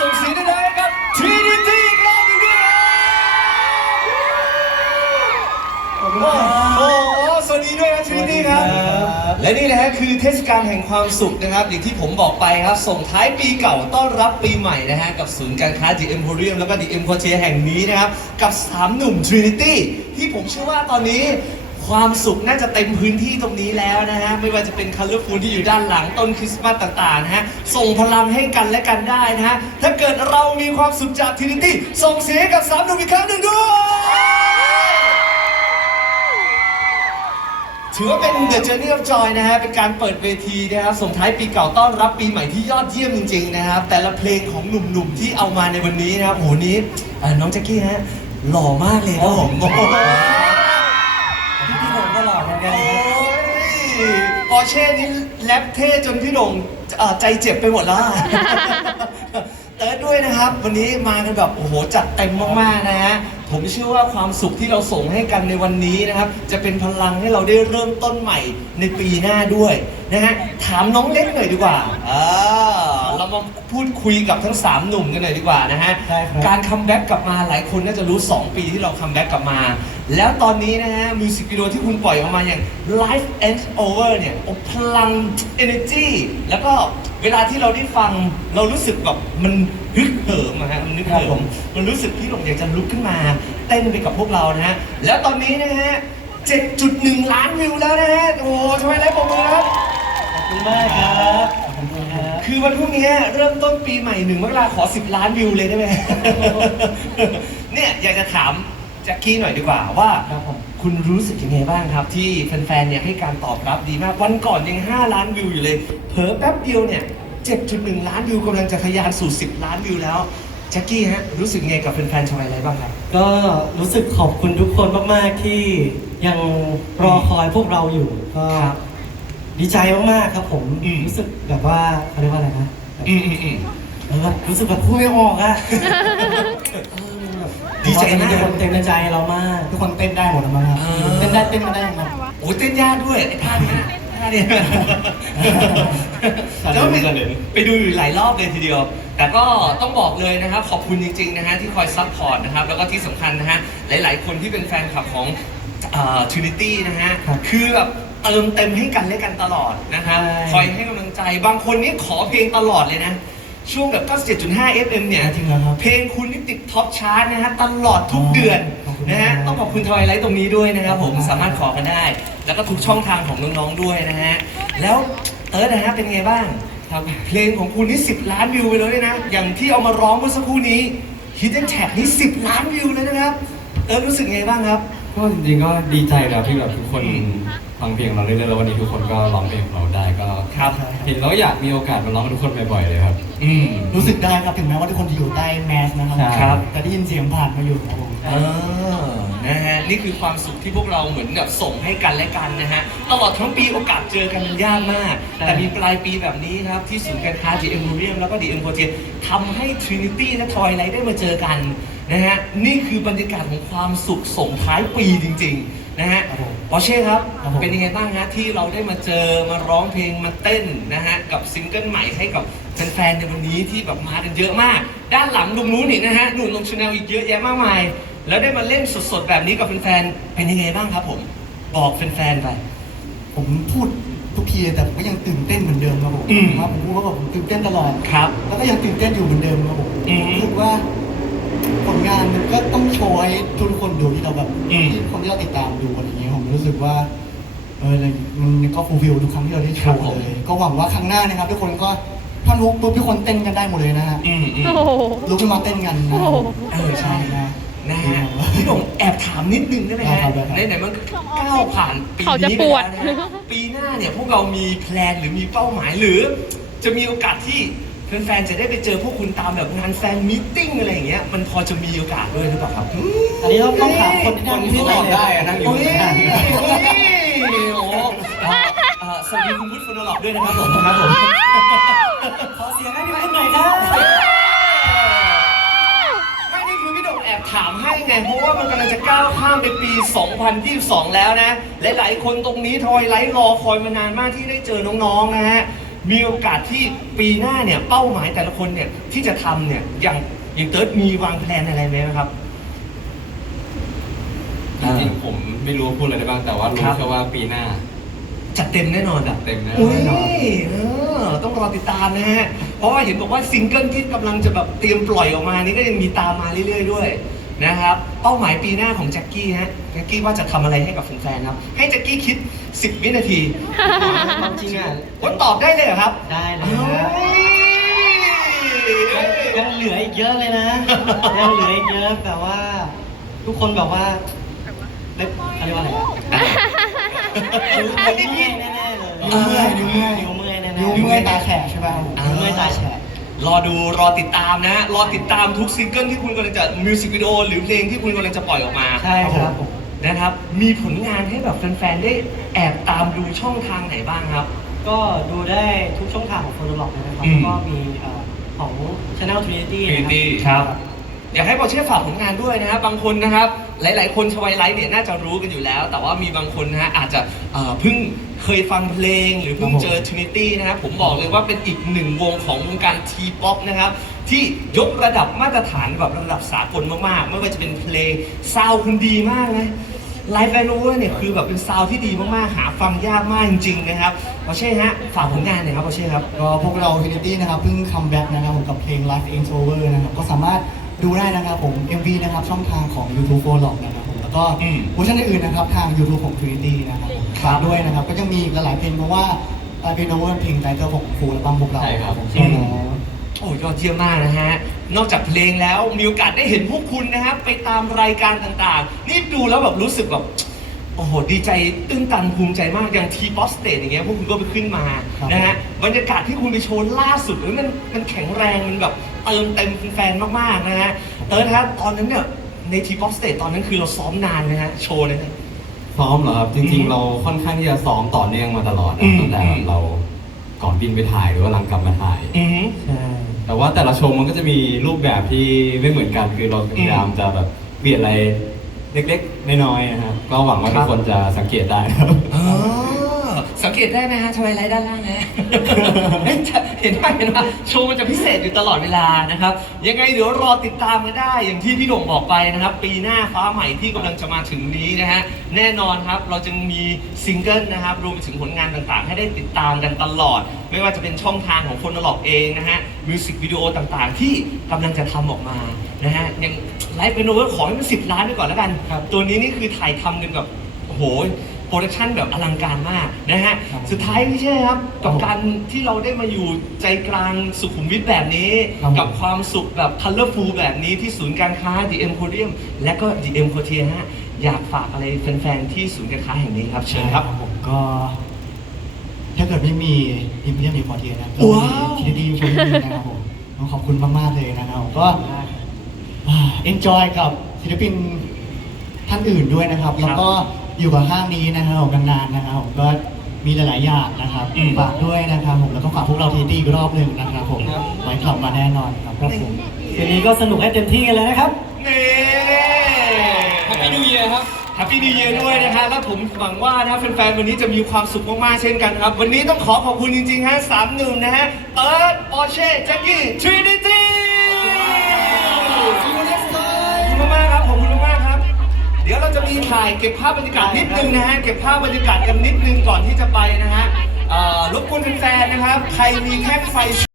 ส่งเสียงได้เลยครับ Trinity อีกรอบหนึงด้วยครับโอ้โหสวัสดีด้วยครับ Trinity ครับ และนี่นะฮะคือเทศกาลแห่งความสุขนะครับอย่างที่ผมบอกไปครับ ส่งท้ายปีเก่าต้อนรับปีใหม่นะฮะ กับศูนย์การค้า The Emporium แล้วก็ The Emporium แห่งนี้นะครับ กับ 3 หนุ่ม Trinity ที่ผมเชื่อว่าตอนนี้ ความสุขน่าจะเต็มพื้นที่ตรงนี้แล้วนะฮะ ไม่ว่าจะเป็นคัลเลอร์ฟูลที่อยู่ด้านหลังต้นคริสต์มาสต่างๆนะฮะ ส่งพลังให้กันและกันได้นะฮะ ถ้าเกิดเรามีความสุขจาก Trinity ส่งเสียงให้กับสามหนุ่มอีกครั้งหนึ่งด้วยถือว่าเป็น The Journey of Joy นะฮะ เป็นการเปิดเวทีนะครับ ส่งท้ายปีเก่าต้อนรับปีใหม่ที่ยอดเยี่ยมจริงๆนะครับ แต่ละเพลงของหนุ่มๆที่เอามาในวันนี้นะครับโหนี้เอ่อน้องแจ็คกี้ฮะหล่อมากเลยครับผม อเหมือนกันโอ้ยปอร์เช่นี่แรปเท่จนพี่โด่งเอ่อใจเจ็บไปหมดแล้วอะ เติร์ดด้วยนะครับ วันนี้มากันแบบโอ้โหจัดเต็มมากๆนะฮะผมเชื่อว่าความสุขที่เราส่งให้กันในวันนี้นะครับ จะเป็นพลังให้เราได้เริ่มต้นใหม่ในปีหน้าด้วยนะฮะถามน้องเล็กหน่อยดีกว่าอ่าเรามาพูดคุยกับทั้ง3หนุ่มกันหน่อยดีกว่านะฮะได้ครับ การคัมแบ็กกลับมาหลายคนน่าจะรู้ 2 ปีที่เราคัมแบ็กกลับมา แล้วตอนนี้นะฮะมิวสิกวิดีโอที่คุณปล่อยออกมาอย่าง Life Ends Over เนี่ยโอ้พลัง energy แล้วก็เวลาที่เราได้ฟังเรารู้สึกแบบมันฮึกเหิมอะฮะมันนึกครับเหิผมมมันรู้สึกที่หลงอยากจะลุกขึ้นมา เต้นไปกับพวกเรานะฮะ แล้วตอนนี้นะฮะ 7.1 ล้านวิวแล้วนะฮะ โอ้โหทำไมไรผมมือครับขอบคุณมากครับขอบคุณครับ คือวันพรุ่งนี้เริ่มต้นปีใหม่หนึ่งมกราขอ 10 ล้านวิวเลยได้ไหมเนี่ยอยากจะถาม แจ็คกี้หน่อยดีกว่าว่า ครับผม คุณรู้สึกยังไงบ้างครับ ที่แฟนๆเนี่ยให้การตอบรับดีมาก วันก่อนยัง 5 ล้านวิวอยู่เลย เผลอแป๊บเดียวเนี่ย 7.1 ล้านวิวกำลังจะทะยานสู่ 10 ล้านวิวแล้วแจ็คกี้ฮะรู้สึกยังไงกับแฟนๆชาวอะไรบ้างครับ ก็รู้สึกขอบคุณทุกคนมาก ๆ ที่ยังรอคอยพวกเราอยู่ก็ครับดีใจมาก ๆ ครับผมอืม รู้สึกแบบว่าเขาเรียกว่าอะไรนะแบบอืมอืมอืมเออแบบรู้สึกแบบพูดไม่ออกอะดี ใจมากทุกคนเต็มใจเรามาก ทุกคนเต้นได้หมดแล้วมั้งครับเออเต้นได้เต้นมาได้ยังไงโอ้ยเต้นยากด้วยไอ้ท่าเนี้ยท่าเนี้ยแล้วไปไปดูอยู่หลายรอบเลยทีเดียว แต่ก็ต้องบอกเลยนะครับ ขอบคุณจริง ๆ นะฮะที่คอยซัพพอร์ตนะครับ แล้วก็ที่สำคัญนะฮะหลาย ๆ คนที่เป็นแฟนคลับของทรินิตี้นะฮะครับคือแบบเติมเต็มให้กันและกันตลอดนะครับใช่คอยให้กำลังใจบางคนนี่ขอเพลงตลอดเลยนะ ช่วงแบบ97.5 FM เนี่ย จริงเหรอครับ เพลงคุณนี่ติดท็อปชาร์ตนะฮะ ตลอดทุกเดือนขอบคุณนะฮะ มาก ต้องขอบคุณทวายไลท์ตรงนี้ด้วยนะครับผมขอบคุณมากสามารถขอกันได้ แล้วก็ทุกช่องทางของน้องๆด้วยนะฮะ แล้วเติร์ดนะฮะ เป็นไงบ้างครับ เพลงของคุณนี่ 10 ล้านวิวไปเลยนะ อย่างที่เอามาร้องเมื่อสักครู่นี้ Hidden Tag นี่ 10 ล้านวิวเลยนะครับ เติร์ดรู้สึกไงบ้างครับ ก็จริงๆก็ดีใจแล้วที่แบบทุกคนอืม ฟังเพลงเราเรื่อยๆแล้ววันนี้ทุกคนก็ร้องเพลงของเราได้ก็ครับ เห็นแล้วอยากมีโอกาสมาร้องกับทุกคนบ่อยๆเลยครับ อืม รู้สึกได้ครับถึงแม้ว่าทุกคนจะอยู่ใต้แมสนะครับครับ แต่ได้ยินเสียงผ่านมาอยู่ครับผม เออนะฮะ นี่คือความสุขที่พวกเราเหมือนกับส่งให้กันและกันนะฮะ ตลอดทั้งปีโอกาสเจอกันมันยากมาก ใช่ แต่มีปลายปีแบบนี้ครับ ที่ศูนย์การค้า The Emporium แล้วก็ The Emporium ทำให้ Trinity และ Twilight ได้มาเจอกันนะฮะ นี่คือบรรยากาศของความสุขส่งท้ายปีจริง ๆ นะฮะครับผมปอเช่ครับ ครับผม เป็นยังไงบ้างฮะที่เราได้มาเจอมาร้องเพลงมาเต้นนะฮะกับซิงเกิลใหม่ให้กับแฟนๆในวันนี้ที่แบบมากันเยอะมาก ด้านหลังตรงนู้นอีกนะฮะหนุนลงชาแนลอีกเยอะแยะมากมาย แล้วได้มาเล่นสดๆแบบนี้กับแฟนๆเป็นยังไงบ้างครับผมบอกแฟนๆไป ผมพูดทุกทีแต่ผมก็ยังตื่นเต้นเหมือนเดิมครับผมอืม ครับผมพูดว่าแบบผมตื่นเต้นตลอด ครับ แล้วก็ยังตื่นเต้นอยู่เหมือนเดิมครับผมอืม รู้สึกว่า ผลงานมันก็ต้องโชว์ให้ทุกคนดูที่เราแบบอืม ที่คนที่เราติดตามดูอะไรอย่างเงี้ยผมรู้สึกว่าเออมันก็ฟูลฟิลทุกครั้งที่เราได้โชครับว์ผมเลย ก็หวังว่าครั้งหน้านะครับ ทุกคนก็ท่อนฮุกปุ๊บทุกคนเต้นกันได้หมดเลยนะฮะอืมอืม โอ้โห ลุกขึ้นมาเต้นกันนะโอ้โห เออใช่ นะ นะฮะพี่หนุ่มแอบถามนิดนึงได้ไหมได้ฮะครับได้ครับ ไหนๆมันก็ก้าวผ่านปีเขาจะนี้ปไปวด แล้วนะฮะปีหน้าเนี่ยพวกเรามีแพลนหรือมีเป้าหมายหรือ จะมีโอกาสที่ แฟนๆจะได้ไปเจอพวกคุณตามแบบงานแฟนมิทติ้งอะไรอย่างเงี้ยมันพอจะมีโอกาสด้วยหรือเปล่าครับอันนี้ต้องต้องถามคนที่นั่งอยู่ที่ตอบได้อะนั่งอยู่โอ้ยข้างหน้าโอ้ยโอ้โหเอ่อเอ่อสวัสดีคุณวุฒิฟอนอลอกด้วยนะครับผมครับผมขอเสียงให้พี่คุณหน่อยครับไม่นี่คือพี่โด่งแอบถามให้ไงเพราะว่ามันกำลังจะก้าวข้ามไปปี 2022 แล้วนะหลายๆคนตรงนี้ทอยไลท์รอคอยมานานมากที่ได้เจอน้องๆนะฮะ มีโอกาสที่ปีหน้าเนี่ยเป้าหมายแต่ละคนเนี่ยที่จะทำเนี่ยอย่างอย่างเติร์ดมีวางแผนอะไรไหมครับ จริงๆผมไม่รู้ว่าพูดอะไรได้บ้างแต่ว่ารู้ครับ แค่ว่าปีหน้า จัดเต็มแน่นอนจัดเต็มแน่นอน อุ้ยเออต้องรอติดตามนะฮะ เพราะว่าเห็นบอกว่าซิงเกิลที่กำลังจะแบบเตรียมปล่อยออกมานี่ก็ยังมีตามมาเรื่อยๆด้วยนะครับ เป้าหมายปีหน้าของแจ็คกี้ฮะแจ็คกี้ว่าจะทำอะไรให้กับแฟนๆครับ ให้แจ็คกี้คิด 10 วินาทีความจริงอะว่าตอบได้เลยเหรอครับได้เลยเฮ้นะยยังเหลืออีกเยอะเลยนะ ยังเหลืออีกเยอะแต่ว่า ทุกคนแบบว่าเล็บเขาเรียกว่าอะไรอะนิ้วเมื่อยแน่ๆเลยนิ้วเมื่อยนิ้วเมื่อยนิ้วเมื่อยแน่ๆนิ้วเมื่อยตาแฉะใช่ป่ะผมนิ้วเมื่อยตาแฉะ รอดูรอติดตามนะ รอติดตามทุกซิงเกิลที่คุณกำลังจะมิวสิกวิดีโอหรือเพลงที่คุณกำลังจะปล่อยออกมาใช่ครับผมนะครับ มีผลงานให้แบบแฟนๆได้แอบตามดูช่องทางไหนบ้างครับ ก็ดูได้ทุกช่องทางของโฟโตล็อกเลยนะครับอืมแล้วก็มีเอ่อของ Channel Trinity นะ Trinity ครับ อยากให้บอกเชื่อฝากผลงานด้วยนะครับบางคนนะครับ หลาย ๆ คนชวายไลท์เนี่ยน่าจะรู้กันอยู่แล้ว แต่ว่ามีบางคนนะฮะอาจจะเอ่อเพิ่งเคยฟังเพลงหรือเพิ่งเจอ Trinity นะครับผมบอกเลยว่าเป็นอีกหนึ่งวงของวงการทีป๊อปนะครับ ที่ยกระดับมาตรฐานแบบระดับสากลมาก ๆ ไม่ว่าจะเป็นเพลงซาวด์คุณดีมากนะไลฟ์แอนโอเวอร์เนี่ยคือแบบเป็นซาวด์ที่ดีมาก ๆ หาฟังยากมากจริง ๆ นะครับปอเช่ฮะฝากผลงานหน่อยครับปอเช่ครับ ก็พวกเรา Trinity นะครับเพิ่งคัมแบ็กนะครับผมกับเพลง Life Ain't Over นะครับก็สามารถ ดูได้นะครับผม MV นะครับช่องทางของ YouTube f o l o g นะครับผมแล้วก็อืมเวอร์ชันอื่นๆนะครับทาง YouTube ของ Trinity นะครับผมครับฝากด้วยนะครับ ก็ยังมีอีกหลายๆเพลงเพราะว่า Life Ain't Over เป็นเพลงไตเติ้ลของครูและบัมพวกเราใช่ครับ ผมอืม โอ้ยอดเยี่ยมมากนะฮะ นอกจากเพลงแล้วมีโอกาสได้เห็นพวกคุณนะครับไปตามรายการต่างๆ นี่ดูแล้วแบบรู้สึกแบบโอ้โหดีใจตื้นตันภูมิใจมากอย่างทีป๊อปสเตจอย่างเงี้ยพวกคุณก็ไปขึ้นมาครับ นะฮะบรรยากาศที่คุณไปโชว์ล่าสุดเฮ้ยมันมันแข็งแรงมันแบบ เติมเต็มแฟนๆมากๆนะฮะเติร์ดฮะตอนนั้นเนี่ยในทีป๊อปสเตจตอนนั้นคือเราซ้อมนานนะฮะโชว์นะฮะซ้อมเหรอครับจอืริงมๆ เราค่อนข้างที่จะซ้อมต่อเนื่องมาตลอดอืนะมตั้งแต่อืมเราก่อนบินไปถ่ายหรือว่าหลังกลับมาถ่าย อือหือใช่ แต่ว่าแต่ละโชว์มันก็จะมีรูปแบบที่ไม่เหมือนกันคือเราพยายามจะแบบเปลี่ยนอะไรเล็กๆน้อยๆนะครับก็หวังว่าครัทุบกคนจะสังเกตได้ครับ อ๋อ สังเกตได้ไหมฮะทวายไลท์ด้านล่างนะเฮ้ยเห็นไหมเห็นไหมโชว์มันจะพิเศษอยู่ตลอดเวลานะครับ ยังไงเดี๋ยวรอติดตามกันได้อย่างที่พี่โด่งบอกไปนะครับ ปีหน้าฟ้าใหม่ที่กำลังจะมาถึงนี้นะฮะแน่นอนครับเราจะมีซิงเกิลนะครับรวมไปถึงผลงานต่างๆ ให้ได้ติดตามกันตลอด ไม่ว่าจะเป็นช่องทางของคนหลอกเองนะฮะมิวสิกวิดีโอต่างๆ ที่กำลังจะทำออกมานะฮะยังไลฟ์เป็นโอเวอร์ขอให้มันสิบล้านไปก่อนแล้วกันครับตัวนี้นี่คือถ่ายทำกันแบบโอ้โห โปรดักชันแบบอลังการมากนะฮะ ครับสุดท้ายพี่เช่ครับกับผมการที่เราได้มาอยู่ใจกลางสุขุมวิทแบบนี้ ครับผม กับความสุขแบบคัลเลอร์ฟูลแบบนี้ที่ศูนย์การค้า The Emporium และก็ The M c o t i e r ฮะ อยากฝากอะไรแฟนๆที่ศูนย์การค้าแห่งนี้ครับ เชิญครับ ผมก็ ถ้าเกิดไม่มีอิมพีเรียมมีพอเทียนะว้าวทีดีชมดีนะครับผมต้องขอบคุณมาก ๆ เลยนะครับผมก็เอนจอยกับศิลปินท่านอื่นด้วยนะครับ แล้วก็ อยู่กับห้างนี้นะครับผมนานๆนะครับผมก็มีหลายๆอย่างนะครับอืม ฝากด้วยนะครับผมแล้วก็ฝากพวกเราทีดีอีกรอบหนึ่งนะครับผมไว้กลับมาแน่นอนครับครับผมคืนนี้ก็สนุกให้เต็มที่กันเลยนะครับ นี่ Happy New Year ครับ แฮปปี้ดีเยด้วยนะฮะแล้วผมหวังว่านะแฟนๆ วันนี้จะมีความสุขมากๆ เช่นกันครับ วันนี้ต้องขอขอบคุณจริงๆ ฮะสามหนุ่มนะฮะเติร์ดปอร์เช่แจ็คกี้ทรินิตี้ขอบคุณมากๆครับ เดี๋ยวเราจะมีถ่ายเก็บภาพบรรยากาศนิดนึงนะฮะ เก็บภาพบรรยากาศกันนิดนึงก่อนที่จะไปนะฮะเอ่อรบกวนแฟนๆนะครับ ใครมีแค่ไฟ